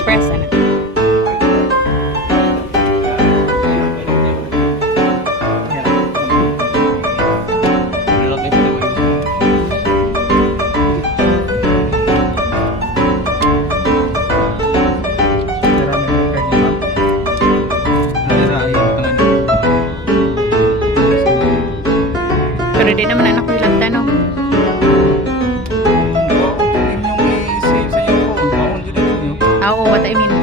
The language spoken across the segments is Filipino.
press ano. Pero di naman anak ko ilang tanong. Oo, what I mean.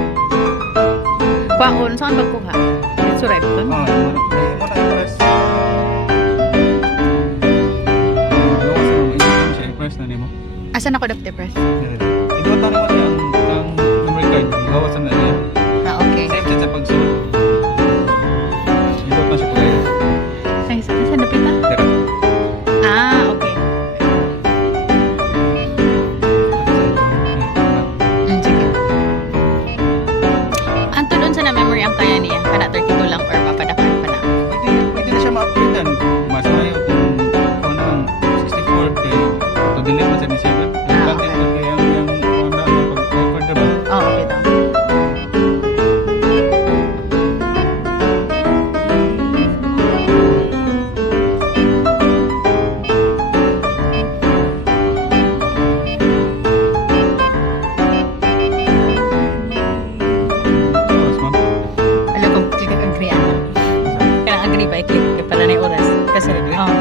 Kwaon, saan magkuha? Dito right ko? Asan ako dapat i-press? Ito ang tanong mo siya ang memory card. Gawasan na niya. Okay. Save sa pagsuot. Ito na siya po. Ay, saan napita? Teka. Okay. Sige. Anto doon sa na-memory ang kaya niya? Kana 32 lang or mapadakan pa na? Pwede na siya ma-upgradean. Mas mayo kung ano ang 64 kay to delete na 77. Okay. Kaya yung pag-record na ba? Okay daw. Oras, ma'am? Alam ko, click ang agree ano. Kaya agree ba? I-click ka pala na yung oras. Kasi, 11:58.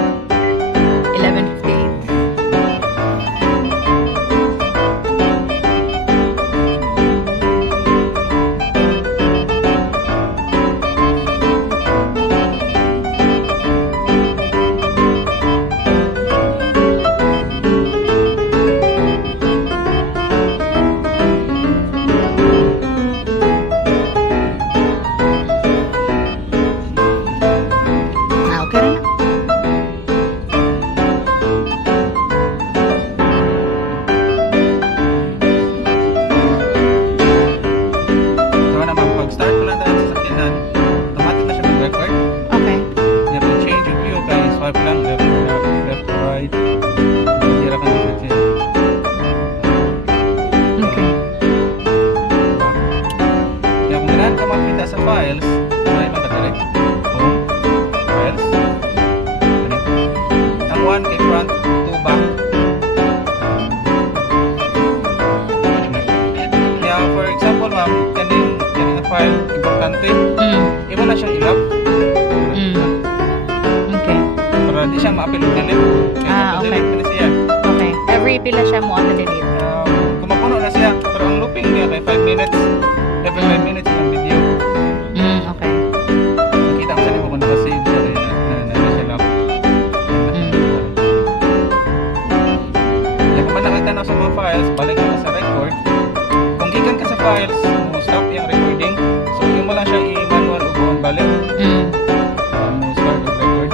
Okay rin na. So naman, pag-start ko lang dahil sa sakyanan, automatic na siya mag-record. Okay. Kaya pag change yung view, kaya swipe lang, left to right. Pagkira ka na siya. Okay. Kaya kung ganahan ka makita sa files, ay makadirect. Home, files. Ganito. Ang 1 kay front, 2 back. Kaya for example ma'am, kanin na file, importante. Iba na siyang ilap. Okay. Para di siya ma-appeal delete. Kaya Okay. delete na siya. Okay. Every pila siya mo auto-delete. Kung mapuno na siya, pero ang looping niya kay 5 minutes. Every 5 minutes yung video. Okay. Makita ko sa libo kung nakasave siya rin na siya lang. Kaya kung nakatanaw sa mga files, balik ka sa record. Kung gikan ka sa files, mo stop yung recording. So yung mo lang siya i-manual o buwan balik. Mo start the record.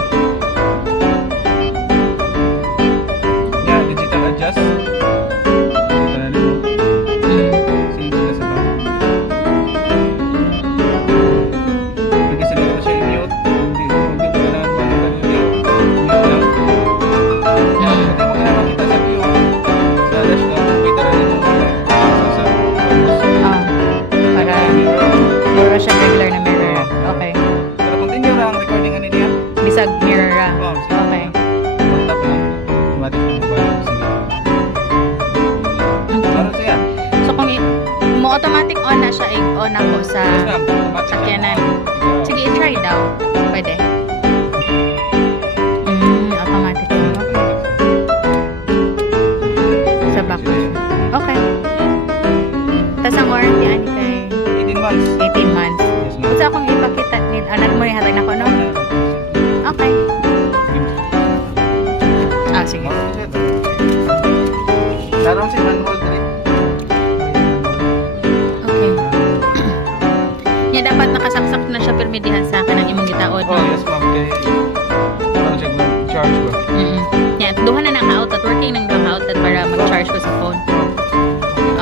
Yeah, digital adjust. Ito na nito. Save sila sa back. Kasi sila na siya i-mute. Hindi mo na matanggal yung mute lang. Kaya hindi mo na makita sa view. Sa dashcam, wait na rin yung sa Para mirror siya regular na mirror. Okay. pero continue na ang recording ano niya. Bisag mirror ra. Oh, sige. Okay. Tap lang. Automatic yung mobile. Sige. Ano siya? So kung mo automatic on na siya, on ako sa Yes ma'am. Automatic siya. sakyanan. Sige, i-try daw. Pwede. Automatic. Sa back. Okay. Tapos ang warranty ani kay 18 months. 18 months. Yes ma'am. Kung sa akong ipakita ni anak mo ni hatag na ko no? Okay. Sige. Larong si manual din. Okay. Nya dapat nakasaksak na siya permidihan sa akin ang imong gitaod. Oh yes ma'am. Kay parang siya charge ba? Nya duha na naka-out at working nang naka-out at para mag-charge ko sa phone.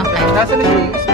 Okay. Nasa na siya